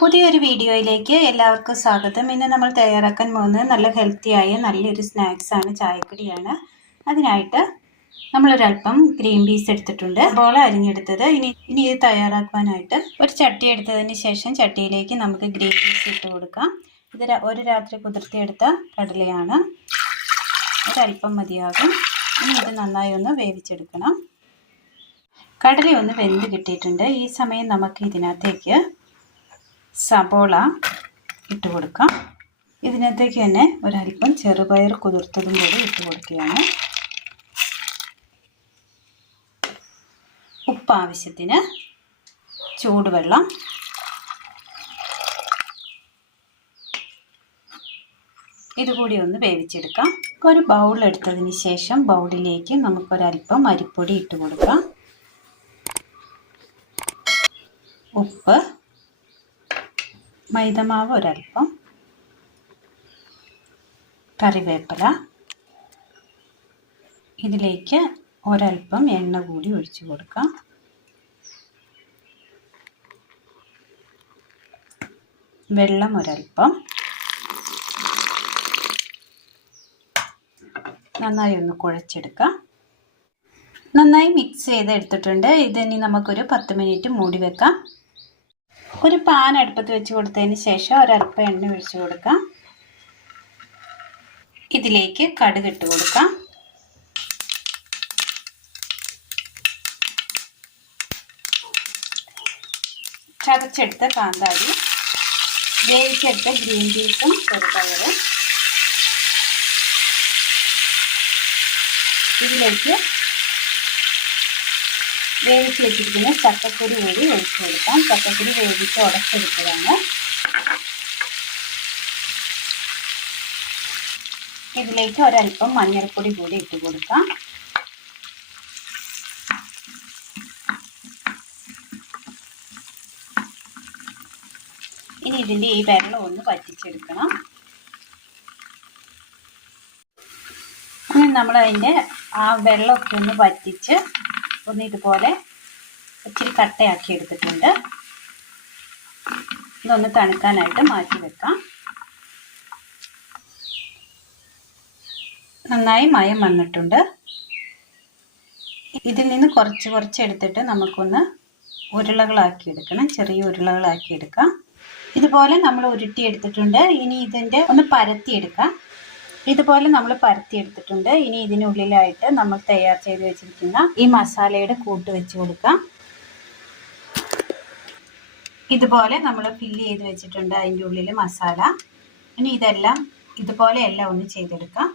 പുതിയൊരു വീഡിയോയിലേക്ക് എല്ലാവർക്കും സ്വാഗതം. ഇന്ന് നമ്മൾ തയ്യാറാക്കാൻ പോകുന്നത് നല്ല ഹെൽത്തിയായ നല്ലൊരു സ്നാക്സാണ്, ചായക്കടിയാണ്. അതിനായിട്ട് നമ്മളൊരല്പം ഗ്രീൻ പീസ് എടുത്തിട്ടുണ്ട്, ബോൾ അരിഞ്ഞെടുത്തത്. ഇനി ഇത് തയ്യാറാക്കുവാനായിട്ട് ഒരു ചട്ടി എടുത്തതിന് ശേഷം ചട്ടിയിലേക്ക് നമുക്ക് ഗ്രീൻ പീസ് ഇട്ട് കൊടുക്കാം. ഇത് ഒരു രാത്രി കുതിർത്തിയെടുത്ത കടലയാണ്, ഒരല്പം മതിയാകും. ഇനി ഇത് നന്നായി ഒന്ന് വേവിച്ചെടുക്കണം. കടലയൊന്ന് വെന്ത് കിട്ടിയിട്ടുണ്ട്. ഈ സമയം നമുക്ക് ഇതിനകത്തേക്ക് സബോള ഇട്ട് കൊടുക്കാം. ഇതിനകത്തേക്ക് തന്നെ ഒരല്പം ചെറുപയർ കുതിർത്തതും കൂടി ഇട്ട് കൊടുക്കുകയാണ്. ഉപ്പ് ആവശ്യത്തിന്, ചൂടുവെള്ളം, ഇതുകൂടി ഒന്ന് വേവിച്ചെടുക്കാം. ഒരു ബൗൾ എടുത്തതിന് ശേഷം ബൗളിലേക്ക് നമുക്കൊരല്പം അരിപ്പൊടി ഇട്ട് കൊടുക്കാം. ഉപ്പ്, മൈദമാവ് ഒരല്പം, കറിവേപ്പില, ഇതിലേക്ക് ഒരല്പം എണ്ണ കൂടി ഒഴിച്ചു കൊടുക്കാം. വെള്ളം ഒരല്പം. നന്നായി ഒന്ന് കുഴച്ചെടുക്കാം. നന്നായി മിക്സ് ചെയ്തെടുത്തിട്ടുണ്ട്. ഇതിനി നമുക്കൊരു 10 മിനിറ്റ് മൂടി വെക്കാം. ഒരു പാൻ അടുപ്പത്ത് വെച്ച് കൊടുത്തതിന് ശേഷം ഒരല്പം എണ്ണ ഒഴിച്ചു കൊടുക്കാം. ഇതിലേക്ക് കടുക് ഇട്ട് കൊടുക്കാം. ചതച്ചെടുത്ത കാന്താരി, വേവിച്ചെടുത്ത ഗ്രീൻ പീസും ചെറുപയറും, ഇതിലേക്ക് വേവിച്ച് വെച്ചിരിക്കുന്ന ചക്കക്കുരു കൂടി ഒഴിച്ചു കൊടുക്കാം. ചക്കക്കുരു വേവിച്ച് ഉടച്ചെടുത്തതാണ്. ഇതിലേക്ക് ഒരല്പം മഞ്ഞൾപ്പൊടി കൂടി ഇട്ട് കൊടുക്കാം. ഇനി ഇതിൻ്റെ ഈ വെള്ളം ഒന്ന് വറ്റിച്ചെടുക്കണം. അങ്ങനെ നമ്മളതിൻ്റെ ആ വെള്ളമൊക്കെ ഒന്ന് വറ്റിച്ച് ഒന്ന് ഇതുപോലെ ഇച്ചിരി കട്ടയാക്കി എടുത്തിട്ടുണ്ട്. ഇതൊന്ന് തണുക്കാനായിട്ട് മാറ്റി വെക്കാം. നന്നായി മയം വന്നിട്ടുണ്ട്. ഇതിൽ നിന്ന് കുറച്ച് എടുത്തിട്ട് നമുക്കൊന്ന് ഉരുളകളാക്കി എടുക്കണം. ചെറിയ ഉരുളകളാക്കി എടുക്കാം. ഇതുപോലെ നമ്മൾ ഉരുട്ടിയെടുത്തിട്ടുണ്ട്. ഇനി ഇതിൻ്റെ ഒന്ന് പരത്തിയെടുക്കാം. ഇതുപോലെ നമ്മൾ പരത്തിയെടുത്തിട്ടുണ്ട്. ഇനി ഇതിനുള്ളിലായിട്ട് നമ്മൾ തയ്യാർ ചെയ്ത് വെച്ചിരിക്കുന്ന ഈ മസാലയുടെ കൂട്ട് വെച്ച് കൊടുക്കാം. ഇതുപോലെ നമ്മൾ ഫില്ല് ചെയ്ത് വെച്ചിട്ടുണ്ട് അതിൻ്റെ ഉള്ളിൽ മസാല. ഇനി ഇതെല്ലാം ഇതുപോലെ എല്ലാം ഒന്ന് ചെയ്തെടുക്കാം.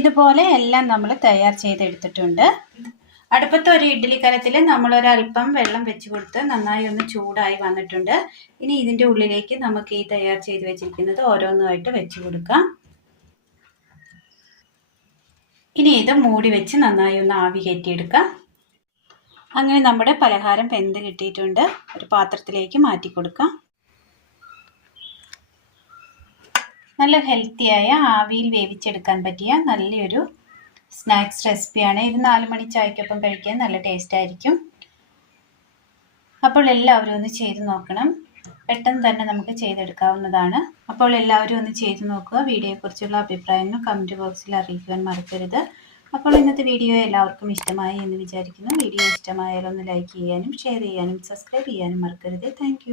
ഇതുപോലെ എല്ലാം നമ്മൾ തയ്യാർ ചെയ്തെടുത്തിട്ടുണ്ട്. അടുപ്പത്ത് ഒരു ഇഡ്ഡലിക്കലത്തിൽ നമ്മളൊരല്പം വെള്ളം വെച്ച് കൊടുത്ത് നന്നായി ഒന്ന് ചൂടായി വന്നിട്ടുണ്ട്. ഇനി ഇതിൻ്റെ ഉള്ളിലേക്ക് നമുക്ക് ഈ തയ്യാർ ചെയ്ത് വെച്ചിരിക്കുന്നത് ഓരോന്നുമായിട്ട് വെച്ച് കൊടുക്കാം. ഇനി ഇത് മൂടി വെച്ച് നന്നായി ഒന്ന് ആവി കയറ്റിയെടുക്കാം. അങ്ങനെ നമ്മുടെ പലഹാരം വെന്ത് കിട്ടിയിട്ടുണ്ട്. ഒരു പാത്രത്തിലേക്ക് മാറ്റി കൊടുക്കാം. നല്ല ഹെൽത്തിയായ ആവിയിൽ വേവിച്ചെടുക്കാൻ പറ്റിയ നല്ലൊരു സ്നാക്സ് റെസിപ്പിയാണ്. ഇത് 4 മണി ചായക്കൊപ്പം കഴിക്കാൻ നല്ല ടേസ്റ്റ് ആയിരിക്കും. അപ്പോൾ എല്ലാവരും ഒന്ന് ചെയ്ത് നോക്കണം. പെട്ടെന്ന് തന്നെ നമുക്ക് ചെയ്തെടുക്കാവുന്നതാണ്. അപ്പോൾ എല്ലാവരും ഒന്ന് ചെയ്ത് നോക്കുക. വീഡിയോയെക്കുറിച്ചുള്ള അഭിപ്രായങ്ങൾ കമൻറ്റ് ബോക്സിൽ അറിയിക്കുവാൻ മറക്കരുത്. അപ്പോൾ ഇന്നത്തെ വീഡിയോ എല്ലാവർക്കും ഇഷ്ടമായി എന്ന് വിചാരിക്കുന്നു. വീഡിയോ ഇഷ്ടമായാൽ ഒന്ന് ലൈക്ക് ചെയ്യാനും ഷെയർ ചെയ്യാനും സബ്സ്ക്രൈബ് ചെയ്യാനും മറക്കരുത്. താങ്ക്